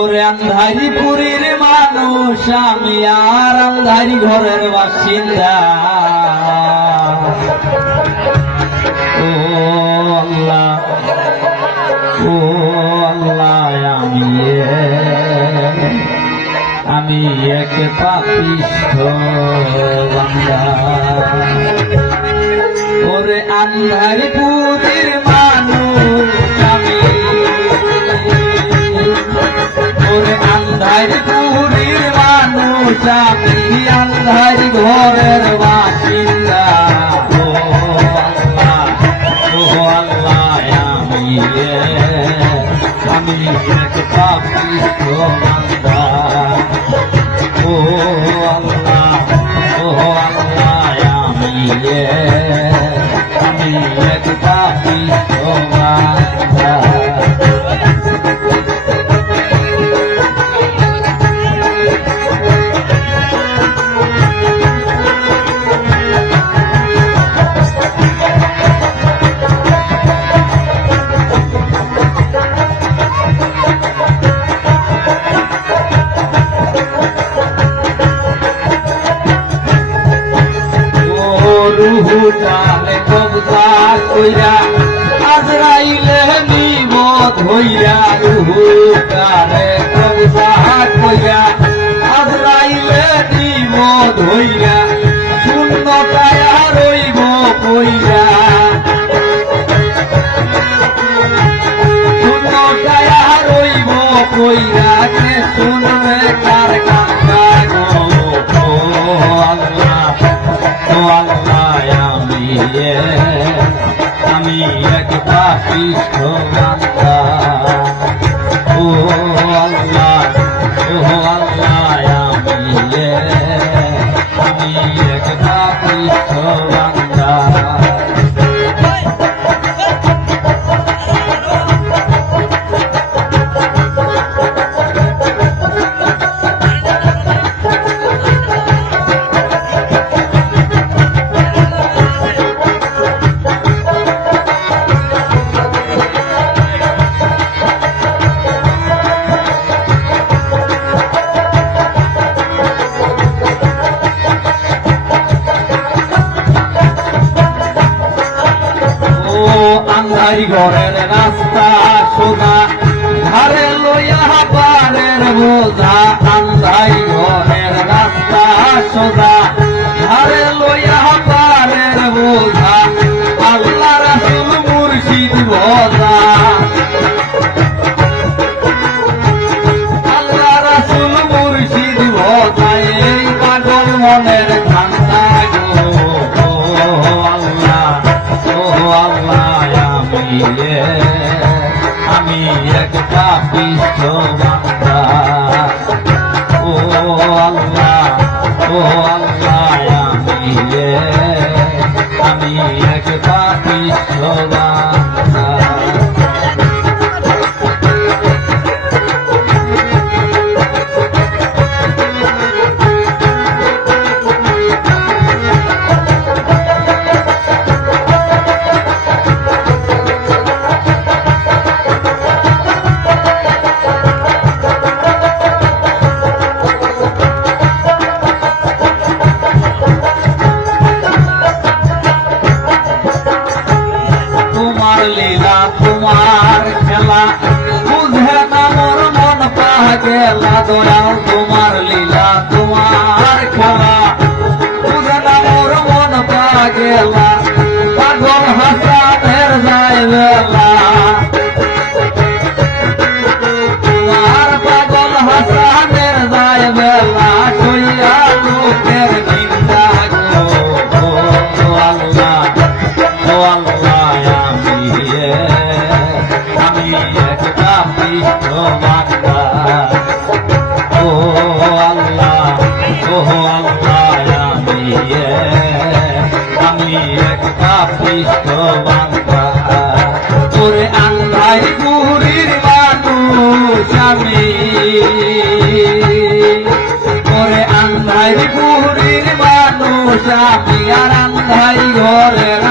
ওরে আন্ধারি পুরীর মানুষ, আমি আর আন্ধারি ঘরের বাসিন্দা। ও আল্লাহ ও আল্লাহ, আমি আমি এক পাপিষ্ঠ বান্দা। ওরে আন্ধারি পুরীর মানুষ আন্ধারি পুরীর মানুষ আমি আন্ধারি ঘরের বাসিন্দা রুহুটারে কবজা কইরা, আজরাইলে নিব ধইরা রুহুটারে কবজা কইরা, আজরাইলে নিব ধইরা শূন্যতায় রইব কইরা। শূন্যতায় রইব কইরা কে শুনবে পাপিষ্ঠ রাস্তা সোজা ধারে লইয়া পারের বোঝা আন্ধাই ঘরের রাস্তা সোজা আমি এক পাপিষ্ঠ বান্দা ও আল্লাহ ও আল্লাহ আমি আমি এক পাপিষ্ঠ লীলা তোমার খেলা বুঝে না মোর মন পাগেলা দয়াল তোমার লীলা তোমার খেলা বুঝে না মোর মন পাগেলা পাগল হাসানের যায় বেলা তোমার পাগল হাসানের যায় বেলা সইয়া লোকের নিন্দা গো ও আল্লাহ ও আল্লাহ আমি ওরে আন্ধাই পুরীর মানুষ আমি আর আন্ধাই ঘরের